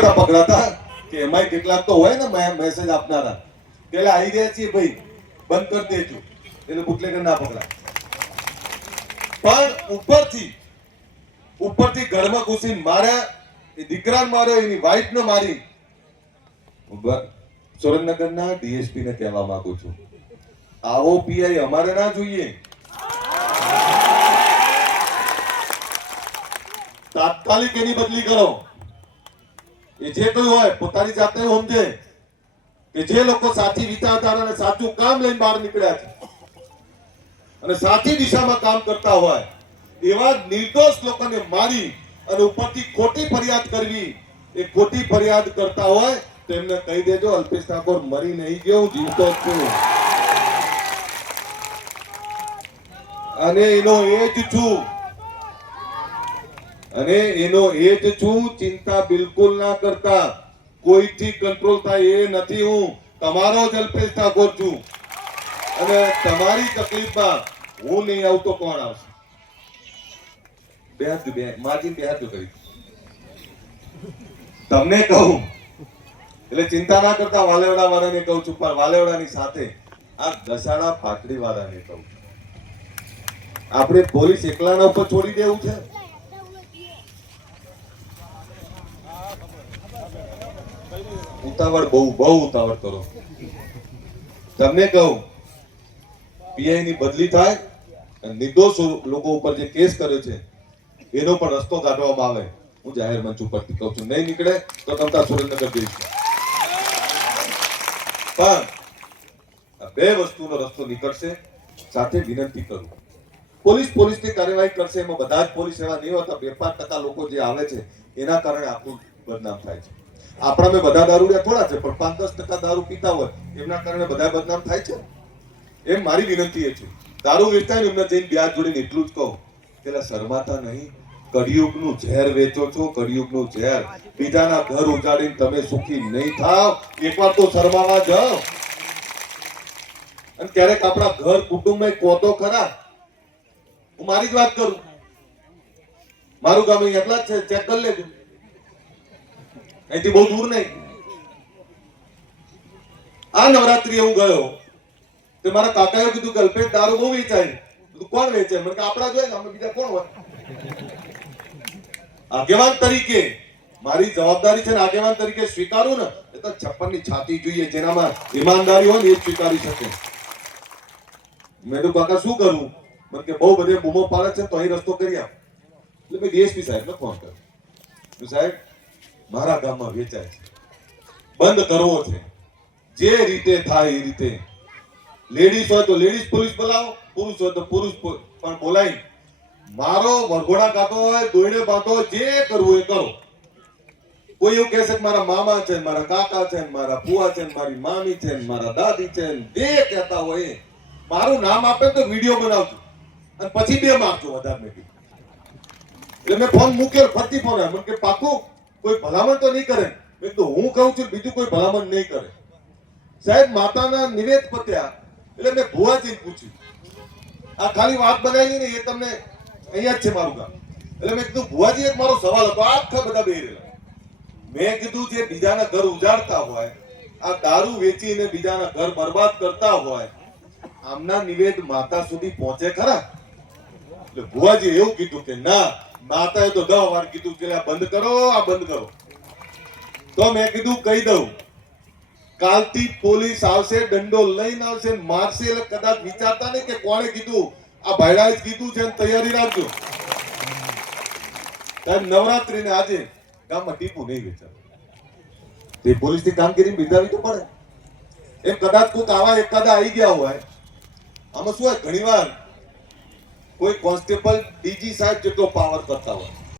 બધા પકડાતા કે એમાં કેટલાક તો હોય ને મેસેજ આપનારા પેલા આવી રહ્યા છીએ ભાઈ બંધ કરી દેજો એટલે બુટલેગર ના પકડા. પણ ઉપરથી ઘરમાં ઘૂસીને માર્યા, એ દીકરાને માર્યો, એની વાઈફને મારી. સુરેન્દ્રનગરના ડીએસપી ને કહેવા માંગુ છું, આવો પીઆઈ અમારે ના જોઈએ. તાત્કાલિક એની બદલી કરો. એ જે કયું હોય પોતાની જાતે સમજે કે જે લોકો સાચી વિચારધારા અને સાચું કામ લઈને બહાર નીકળ્યા છે અને સાચી દિશામાં કામ કરતા હોય એવા નિર્દોષ લોકોને મારી અને ઉપરથી ખોટી ફરિયાદ કરવી, એ ખોટી ફરિયાદ કરતા હોય તો એમને કહી દેજો અલ્પેશ ઠાકોર મરી નહીં ગયો, હું જીવતો જ છું અને એનો એ જ છું. ચિંતા બિલકુલ ના કરતા. કોઈથી કંટ્રોલ થાય એ નથી. હું તમારો જ અલ્પેશ ઠાકોર છું અને તમારી તકલીફમાં હું નહીં આવતો કોણ આવશે? માજી બે હાથ કરી તમને કહું એટલે ચિંતા ના કરતા. વાલેવડા વાળાને કહું છું, પણ વાલેવડાની સાથે આ દસાડા પાટડી વાળાને કહું, આપણે પોલીસ એકલાના ઉપર છોડી દેવું છે? ઉતાવળ બહુ ઉતાવળ કરો. તમને કહું પીઆઈ ની બદલી થાય, નિર્દોષ લોકો ઉપર જે કેસ કર્યો છે એનો પણ રસ્તો કાઢવામાં આવે. હું જાહેર મંચ ઉપરથી કહું છું, નહીં નીકળે તો તમતા સુરેન્દ્રનગર જઈશું. પણ બે વસ્તુનો રસ્તો નીકળશે. સાથે વિનંતી કરું, પોલીસની કાર્યવાહી કરશે, એમાં બધા જ પોલીસ એવા નહીં હોતા. 2-5% લોકો જે આવે છે એના કારણે આખું બદનામ થાય છે. આપણા મેં બધા દારૂડિયા થોડા છે, પણ 5-10% દારૂ પીતા હોય એમના કારણે બધા બદનામ થાય છે. એમ મારી વિનંતી એ છે, દારૂ વેચતા એમને જઈને બ્યાજ જોડીને એટલું જ કહું કે શરમાતા નહીં. કળિયુગનું ઝેર વેચો છો, કળિયુગનું ઝેર. બીજાના ઘર ઉજાડીને તમે સુખી નહીં થાવ. એકવાર તો શરમાવા જાઓ. અને ક્યારેક આપણા ઘર કુટુંબમાં કોતો ખરા. હું મારી જ વાત કરું, મારું ગામ અહીં એટલા જ છે, ચેક કરી લેજો, અહીંથી બહુ દૂર નહીં. આ નવરાત્રી હું ગયો તો મારા કાકાએ કીધું કે અલ્પેશ દારૂ બહુ વેચાય. કોણ વેચે? મને કે આપણા જોઈએ ને, અમે બીજા કોણ હોય? આગેવાન તરીકે મારી જવાબદારી છે ને, આગેવાન તરીકે સ્વીકારું ને એ તો 56 ની છાતી જોઈએ. જેનામાં ઈમાનદારી હોય ને એ જ સ્વીકારી શકે. મેં તો કાકા શું કરું? મને કે બહુ બધે બૂમો પાડે છે તો અહીં રસ્તો કરી આપ. એટલે મેં ડીએસપી સાહેબને ફોન કર્યો, સાહેબ મારા ગામમાં વેચાય છે, બંધ કરવો છે. જે રીતે થાય એ રીતે. લેડીઝ હોય તો લેડીઝ પોલીસ બોલાવો, પુરુષ હોય તો પુરુષ પણ બોલાવી મારો વરઘોડા કાઢો હોય, દોયડે બાંધો, જે કરવું એ કરો. કોઈ એવું કહે છે કે મારા મામા છે, મારા કાકા છે, મારા ફુવા છે, મારી મામી છે, મારા દાદી છે, જે કહેતા હોય મારું નામ આપે તો વિડીયો બનાવજો અને પછી 2 મારજો વધારે મેં કીધું. એટલે મેં ફોન મૂક્યો, ફરતી ફોન આવ્યો. મને કે પાકું કોઈ ભલામણ તો નહીં કરે? મેં કીધું હું કહું છું બીજું કોઈ ભલામણ નહીં કરે. સાહેબ માતાના નિવેદ પત્યા એટલે મેં ભુવાજીને પૂછ્યું, આ ખાલી વાત બનાવી ને એ તમને અહીંયા જ છે મારું ગામ. એટલે મેં કીધું ભુવાજી એક મારો સવાલ હતો. આખા બધા બેરેલા. મેં કીધું જે બીજાના ઘર ઉજાડતા હોય, આ દારૂ વેચીને બીજાના ઘર બરબાદ કરતા હોય, આમના નિવેદ માતા સુધી પહોંચે ખરા? એટલે ભુવાજી એવું કીધું કે ના, માતાએ તો 10 વાર કીધું કે આ બંધ કરો, આ બંધ કરો. તો મેં કીધું કહી દઉં, કાલથી પોલીસ આવશે, દંડો લઈને આવશે, મારશે. એટલે કદાચ વિચારતા નહીં કે કોણે કીધું, આ ભાઈડાએ જ કીધું છે, તૈયારી રાખજો. નવરાત્રી ને આજે ગામમાં ટીપું નહીં વેચાય. તે પોલીસની કામગીરી બિરદાવી તો પડે. એમ કદાચ કોઈક આવા એકાદા આવી ગયા હોય. આમાં શું હોય, ઘણી વાર કોઈ કોન્સ્ટેબલ ડીજી સાહેબ જેટલો પાવર કરતા હોય,